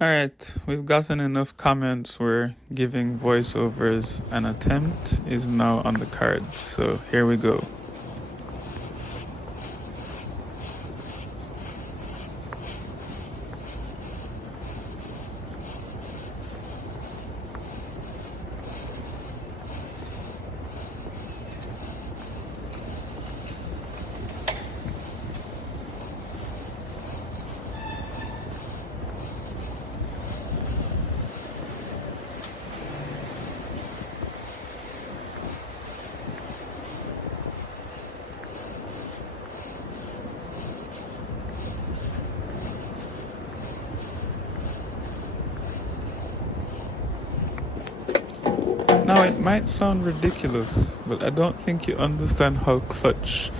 Alright, we've gotten enough comments where giving voiceovers an attempt is now on the cards, so here we go. Now, it might sound ridiculous, but I don't think you understand how clutch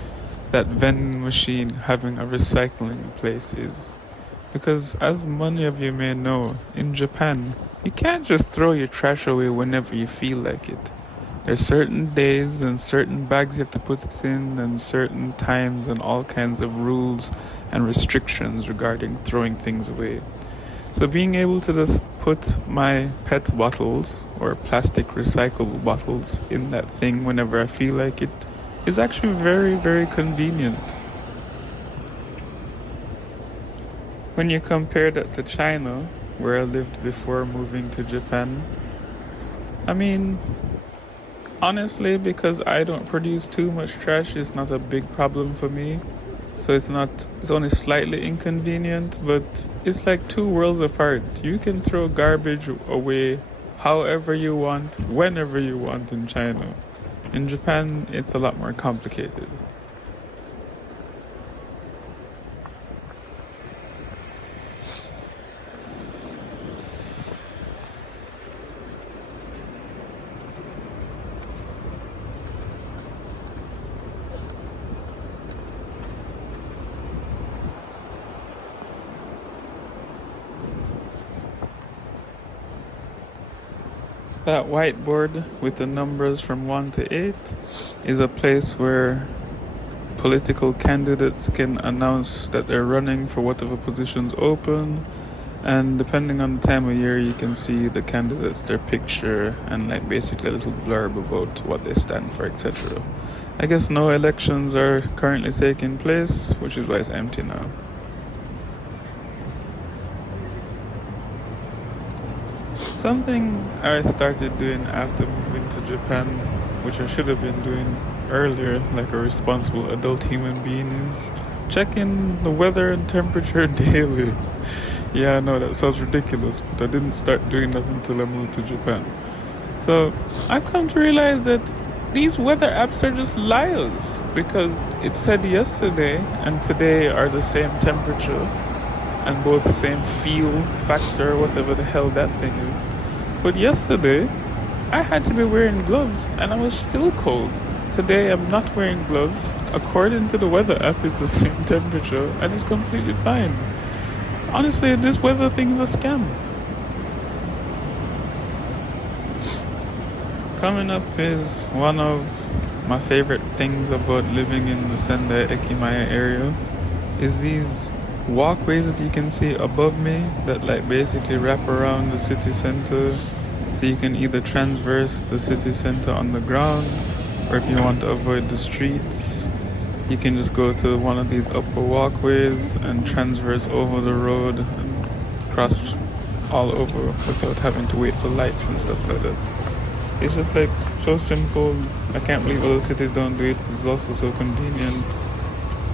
that vending machine having a recycling place is. Because, as many of you may know, in Japan, you can't just throw your trash away whenever you feel like it. There's certain days and certain bags you have to put it in, and certain times, and all kinds of rules and restrictions regarding throwing things away. So being able to just put my PET bottles or plastic recyclable bottles in that thing whenever I feel like it is actually very, very convenient. When you compare that to China, where I lived before moving to Japan, I mean, honestly, because I don't produce too much trash, it's not a big problem for me. So it's only slightly inconvenient, but it's like two worlds apart. You can throw garbage away however you want, whenever you want in China. In Japan, it's a lot more complicated. That whiteboard with the numbers from 1 to 8 is a place where political candidates can announce that they're running for whatever position's open, and depending on the time of year you can see the candidates, their picture, and like basically a little blurb about what they stand for, etc. I guess no elections are currently taking place, which is why it's empty now. Something I started doing after moving to Japan, which I should have been doing earlier, like a responsible adult human being, is checking the weather and temperature daily. Yeah, I know that sounds ridiculous, but I didn't start doing that until I moved to Japan. So I've come to realize that these weather apps are just liars, because it said yesterday and today are the same temperature and both the same feel factor, whatever the hell that thing is. But yesterday, I had to be wearing gloves and I was still cold. Today, I'm not wearing gloves. According to the weather app, it's the same temperature and it's completely fine. Honestly, this weather thing is a scam. Coming up is one of my favorite things about living in the Sendai Ekimaya area is these walkways that you can see above me that like basically wrap around the city center, so you can either transverse the city center on the ground, or if you want to avoid the streets you can just go to one of these upper walkways and transverse over the road and cross all over without having to wait for lights and stuff like that. It's just like so simple. I can't believe other cities don't do it. It's also so convenient.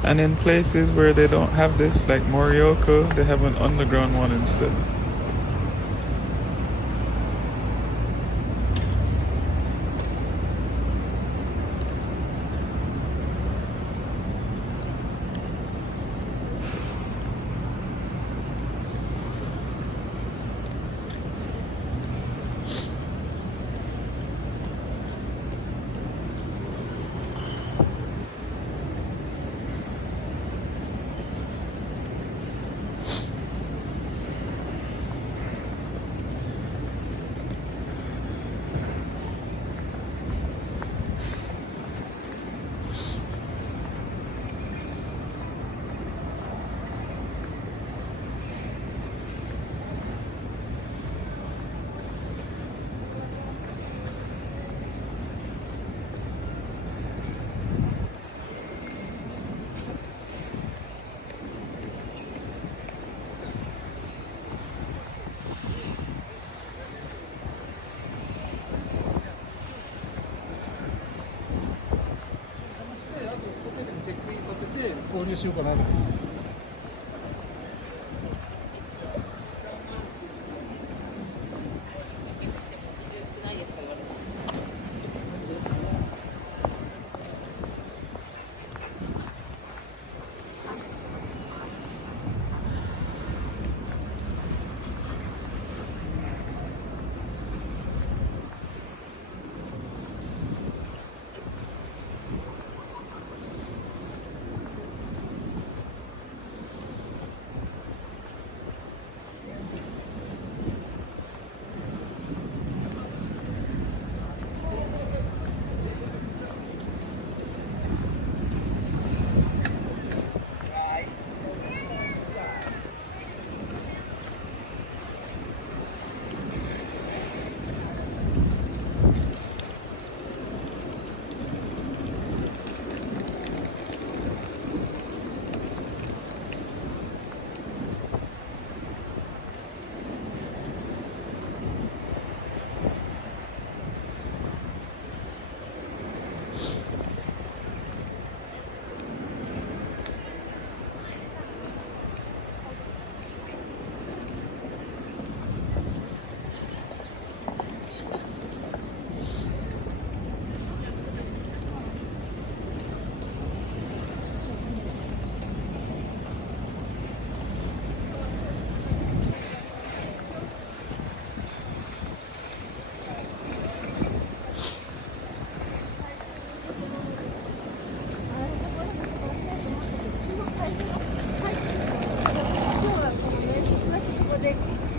And in places where they don't have this, like Morioka, they have an underground one instead. 入しようかな。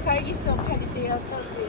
会議室を借りてやったっていう。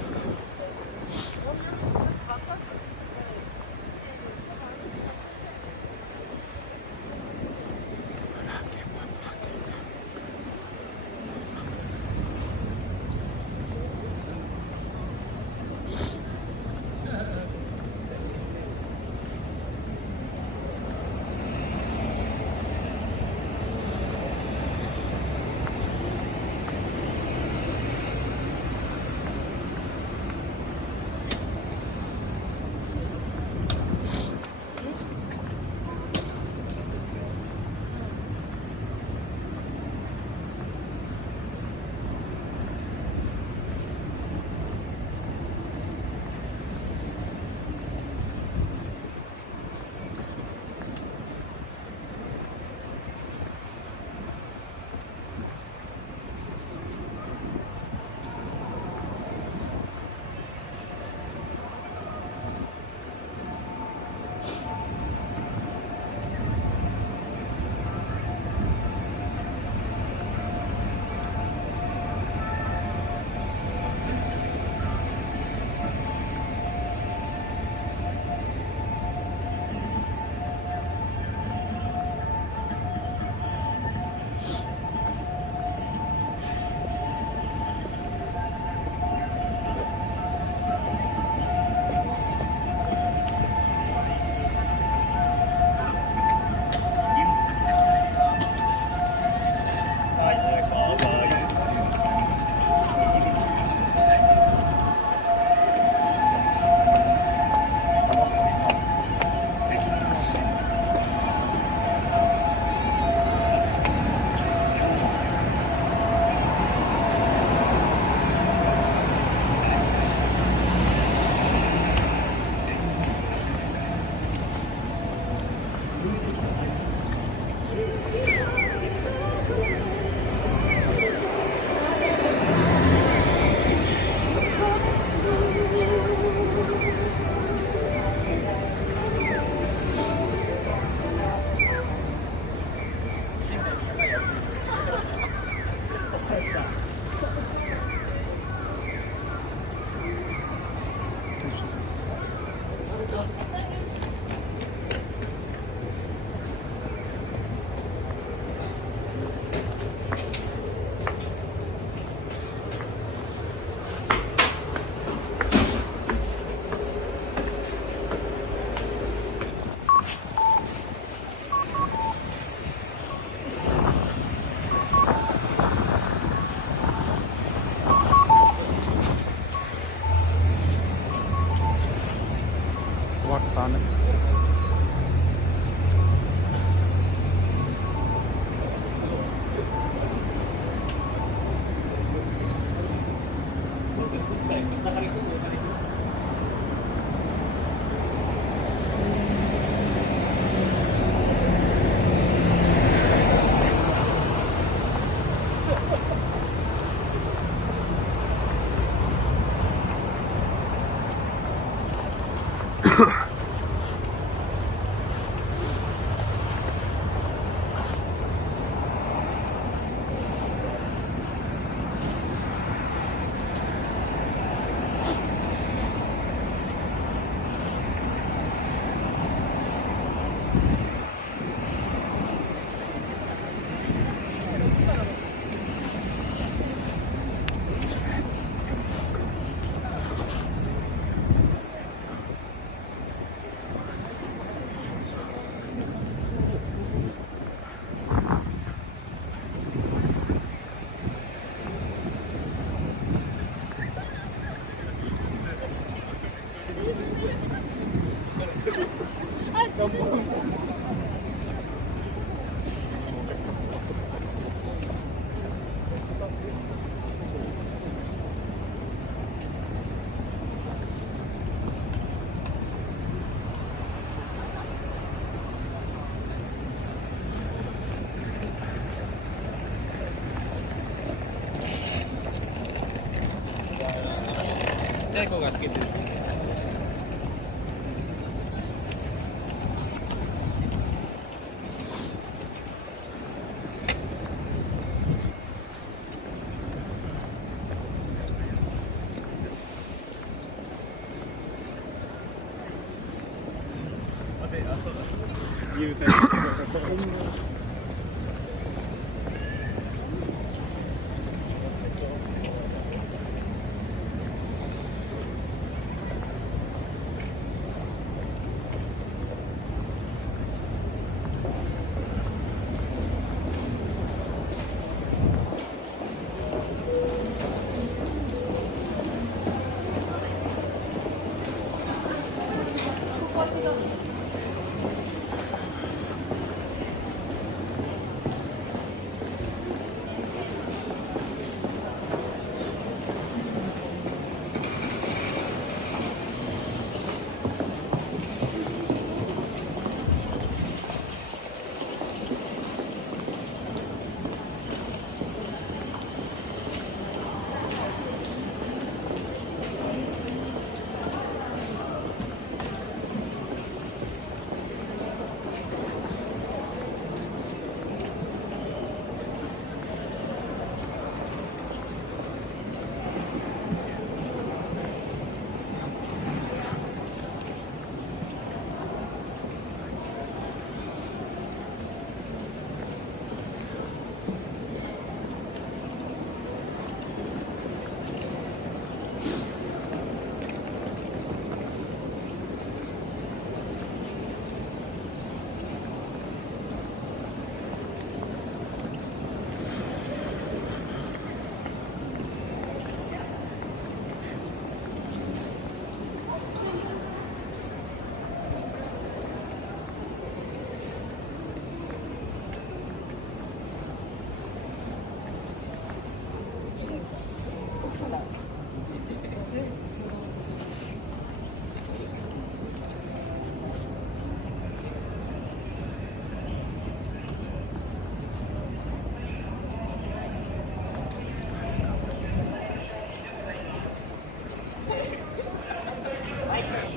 ちゃい子がつけてる。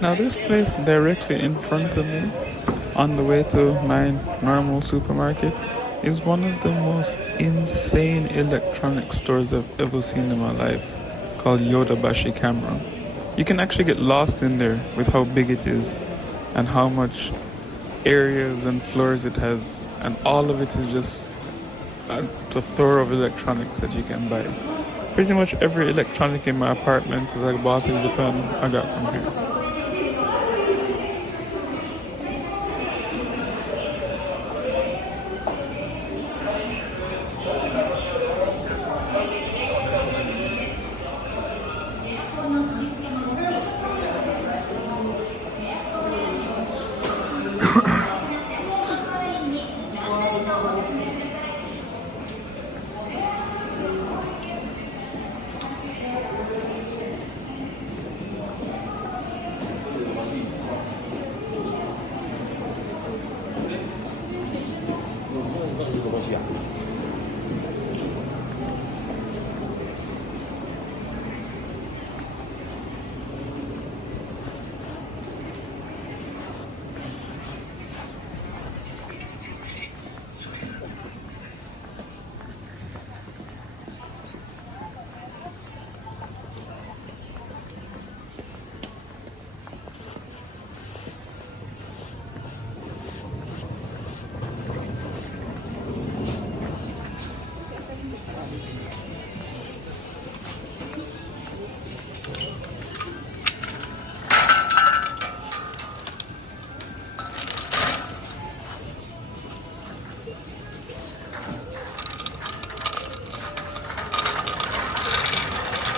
Now this place directly in front of me, on the way to my normal supermarket, is one of the most insane electronic stores I've ever seen in my life, called Yodobashi Camera. You can actually get lost in there with how big it is and how much areas and floors it has, and all of it is just a plethora of electronics that you can buy. Pretty much every electronic in my apartment that I bought in Japan, I got from here.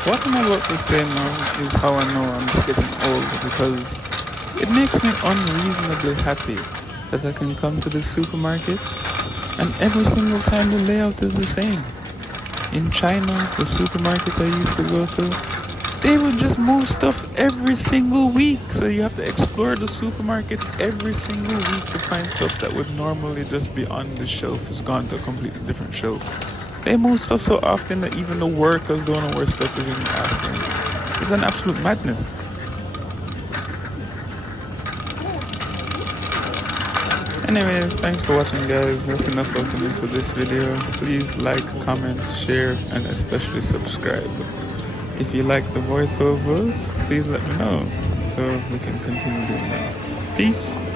What I'm about to say now is how I know I'm getting old because it makes me unreasonably happy that I can come to the supermarket and every single time the layout is the same. In China, the supermarkets I used to go to, they would just move stuff every single week. So you have to explore the supermarket every single week to find stuff that would normally just be on the shelf. It's gone to a completely different shelf. They move stuff so often that even the workers don't know where stuff is even asking. It's an absolute madness. Anyways, thanks for watching guys. That's enough of me for this video. Please like, comment, share, and especially subscribe. If you like the voiceovers, please let me know so we can continue doing that. Peace.